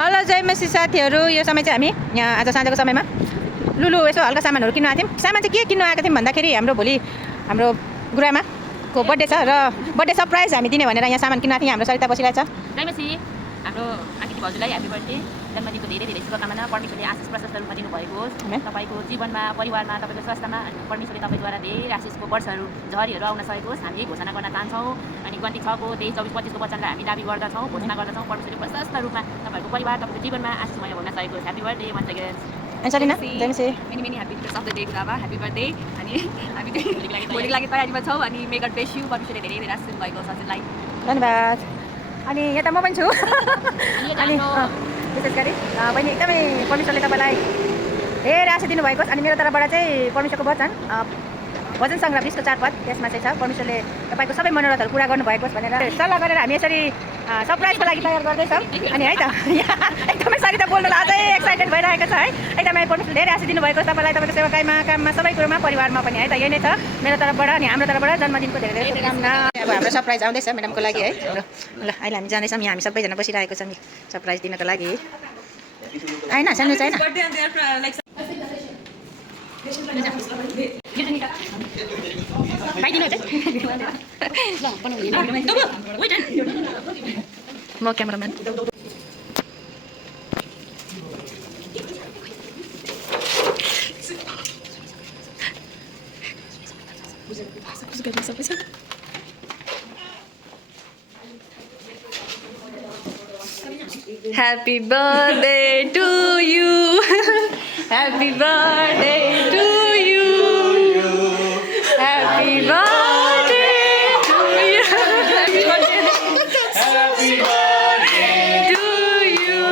Hello जय मसी साथीहरू, यो समय चाहिँ हामी यहाँ आज साँझको समयमा लुलु यसो हल्का सामानहरू किन्नु आएको थियौँ। सामान चाहिँ के किन्नु आएको थियौँ भन्दाखेरि हाम्रो भोलि हाम्रो गुरुआमाको बर्थडे छ र बर्थडे सरप्राइज हामी दिने भनेर यहाँ सामान किन्न आएको थियौँ। हाम्रो सरिता बसिरहेछ। जय मसी, हाम्रो आकृति भाउजूलाई ह्यापी बर्थडे, जन्मदिनको धेरै धेरै शुभकामना। परमेश्वरले आशिष प्रशस्त रूपमा दिनुभएको होस्। तपाईँको जीवनमा परिवारमा तपाईँको स्वास्थ्यमा परमेश्वरले तपाईँद्वारा धेरै आशिषको वर्षहरू झरीहरू आउन सकेको होस्। हामी घोषणा गर्न चाहन्छौँ। अनि गन्ती 6 को 23, 24, 25 को वचनलाई हामी दाबी गर्दछौँ, घोषणा गर्दछौँ। परमेश्वरले प्रशस्त रूपमा तपाईँको परिवार तपाईँको जीवनमा आशिषमय हुन सकेको होस्। Happy birthday once again. Sarina जय मसी, many many happy returns of the day गुरुआमा, ह्याप्पी बर्थडे। अनि हामी भोलिको लागि तयारीमा छौँ। अनि मे गॉड ब्लेस यू, परमेश्वरले धेरै धेरै आशिष दिनुभएको छ हजुरलाई। धन्यवाद। अनि यता म पनि छु। अनि विशेष गरी बहिनी एकदमै परमेश्वरले तपाईँलाई धेरै आशिष दिनुभएको छ। अनि मेरो तर्फबाट चाहिँ परमेश्वरको भजन सङ्ग्रह 20 को 4 पद त्यसमा चाहिँ छ परमेश्वरले तपाईँको सबै मनोरथहरू पुरा गर्नुभएको होस् भनेर सल्लाह गरेर हामी यसरी सरप्राइजको लागि तयार गर्दैछौँ। अनि है त एकदमै सरिता बोल्नुलाई अझै एक्साइटेड भइरहेको छ है। एकदमै परमेश्वरले धेरै आशिष दिनुभएको छ तपाईँलाई, तपाईँको सेवाकाईमा काममा सबै कुरोमा परिवारमा पनि है त। यही नै छ मेरो तर्फबाट अनि हाम्रो तर्फबाट जन्मदिनको धेरै धेरै शुभकामना। अब हाम्रो सरप्राइज आउँदैछ म्याडमको लागि है। ल अहिले हामी जाँदैछौँ। यहाँ हामी सबैजना बसिरहेको छौँ सरप्राइज दिनको लागि। होइन सानो चाहिँ म cameraman. Happy birthday to you. Happy birthday to you. Happy birthday to you. Happy birthday. Happy birthday to you.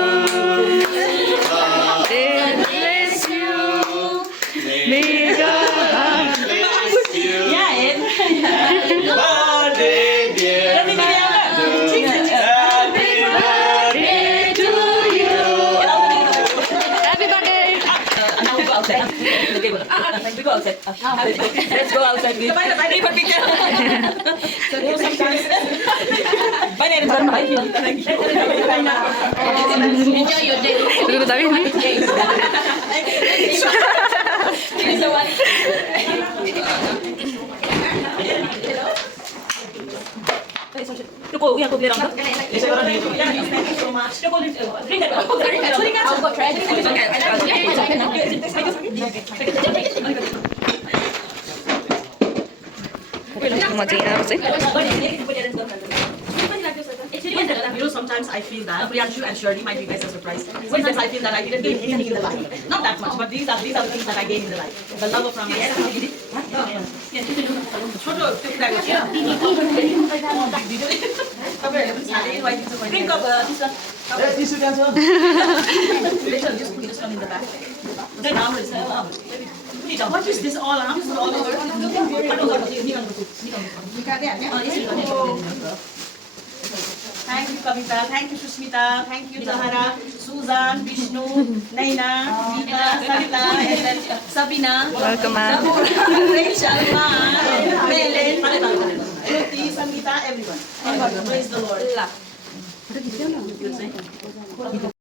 God bless you. May God bless you. Birthday, dear. We go outside. Let's go outside. Bye for picture. Enjoy your day. Look, we have to play around. So much. Drink it. I'll go try म चाहिँ यहाँ आउँछु। You know, sometimes I feel that Priyanshu and Shirley might be best a surprise. Sometimes I feel that I didn't gain anything in the life. Not that much, but these are the things that I gained in the life. The love of Rama. Drink up this one. Just come in the back. What is this all? Arms all over. Thank you, Kavita. Thank you, Sushmita. Thank you, Zahara, Susan, Vishnu, Naina, Vita, Sarita, Sabina, Welcome, Rachel, Melen, Ruti, Sangeeta, everyone. Praise the Lord.